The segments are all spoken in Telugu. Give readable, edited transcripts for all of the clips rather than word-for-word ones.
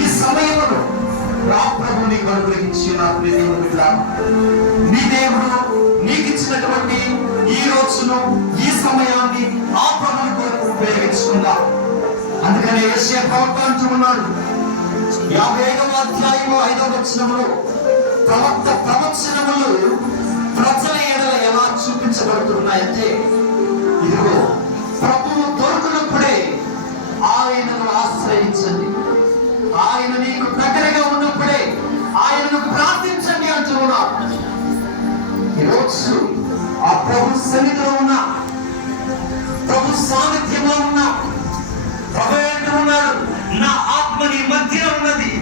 ఈ సమయంలో ప్రభు నీకు అనుగ్రహించి నా ప్రియ దేవుని బిడ్డ, నీ దేవుడు నీకు ఇచ్చినటువంటి ఈ రోజును, ఈ సమయాన్ని ఆ ప్రభుని కొరకు ఉపయోగించుకుందా. అందుకనే యెషయా ప్రవక్త అంటున్నాడు 55వ అధ్యాయము 5వ వచనములో, ప్రవక్త ప్రవచనములు ప్రజల ఎడల ఎలా చూపించబడుతున్నాయంటే, ఇదిగో ప్రభువు దొరికినప్పుడే ఆయనను ఆశ్రయించండి, ఆయన నీకు దగ్గరగా ఉన్నప్పుడే ఆయనను ప్రార్థించండి అంటున్నాడు. ఈరోజు ఆ ప్రభు సన్నిధిలో ఉన్న, ప్రభు సాన్నిధ్యంలో ఉన్న ప్రభు అంటున్నాడు, నా ఆత్మ నీ మధ్య ఉన్నది,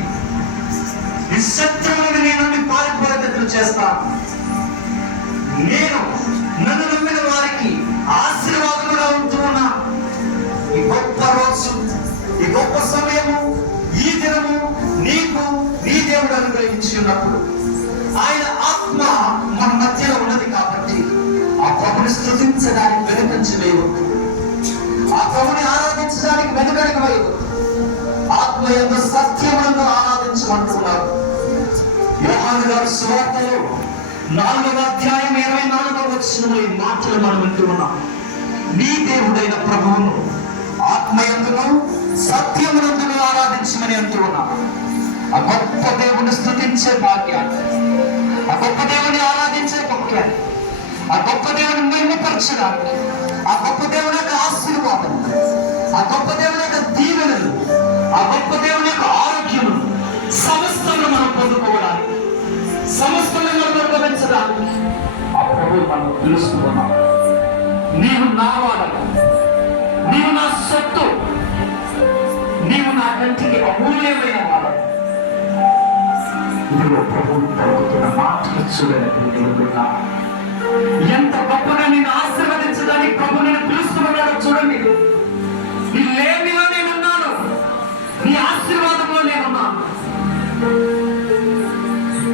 నీ శత్రువుని నేను పారిపోయేటట్లు చేస్తాను. నేను నన్ను నమ్మిన వారికి ఆశీర్వాదముగా ఉంటూ ఉన్నా. ఈ గొప్ప రోజు, ఈ గొప్ప సమయము, ఈ దినము నీకు నీ దేవుడు అనుగ్రహించి ఉన్నప్పుడు ఆయన ఆత్మ మన మధ్యలో ఉన్నది కాబట్టి ఆ ప్రభుని స్తుతించడానికి వెనుకంచి వేయవద్దు, ఆ ప్రభుని ఆరాధించడానికి వెనుకడికి వేయవద్దు. ఆత్మ యొక్క సత్యములను ఆరాధించమంటున్నారు. యోహాను గారి సువార్తలో 4వ అధ్యాయం 24వ వచనంలో ఈ మాటలు మనం వింటూ ఉన్నాం. నీ దేవుడైన ప్రభువును ఆత్మయందును సత్యమునందును ఆరాధించమని అంటూ ఉన్నాం. ఆ గొప్ప దేవుని స్తుతించే భాగ్యాన్ని, ఆ గొప్ప దేవుని ఆరాధించే భాగ్యాన్ని, ఆ గొప్ప దేవుని మహిమపరచడానికి, ఆ గొప్ప దేవుని యొక్క ఆశీర్వాదం, ఆ గొప్ప దేవుని యొక్క దీవెనలు, ఆ గొప్ప దేవుని యొక్క ఆరోగ్యము సమస్తము మనం పొందుకోవడానికి, సమస్తము మనం అనుభవించడానికి ఆ ప్రభువు మనం పిలుస్తున్నాం. నీవు నా వాడను, నీవు నా సొత్తు, నీవు నా కంటికి అమూల్యమైన వాడు. ఇదిగో ప్రభువు పలుకుతున్న మాటలు చూడలేదు. ఎంత గొప్పగా నేను ఆశీర్వదించడానికి ప్రభు నేను పిలుస్తున్నాడో చూడండి. నీ లేమిలో నేనున్నాను, నీ ఆశీర్వాదంలో నేనున్నాను.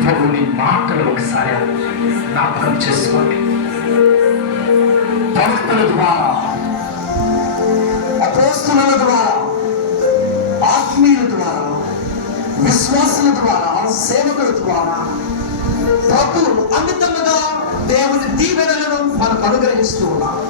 ప్రభు నీ మాటలు ఒకసారి జ్ఞాపకం చేసుకోండి. ప్రవక్తల ద్వారా, అపోస్తలుల ద్వారా, ఆత్మీయుల ద్వారా, విశ్వాసుల ద్వారా, సేవకుల ద్వారా ప్రభు అమితముగా దేవుని దీవెనలను మనకు అనుగ్రహిస్తూ ఉన్నారు.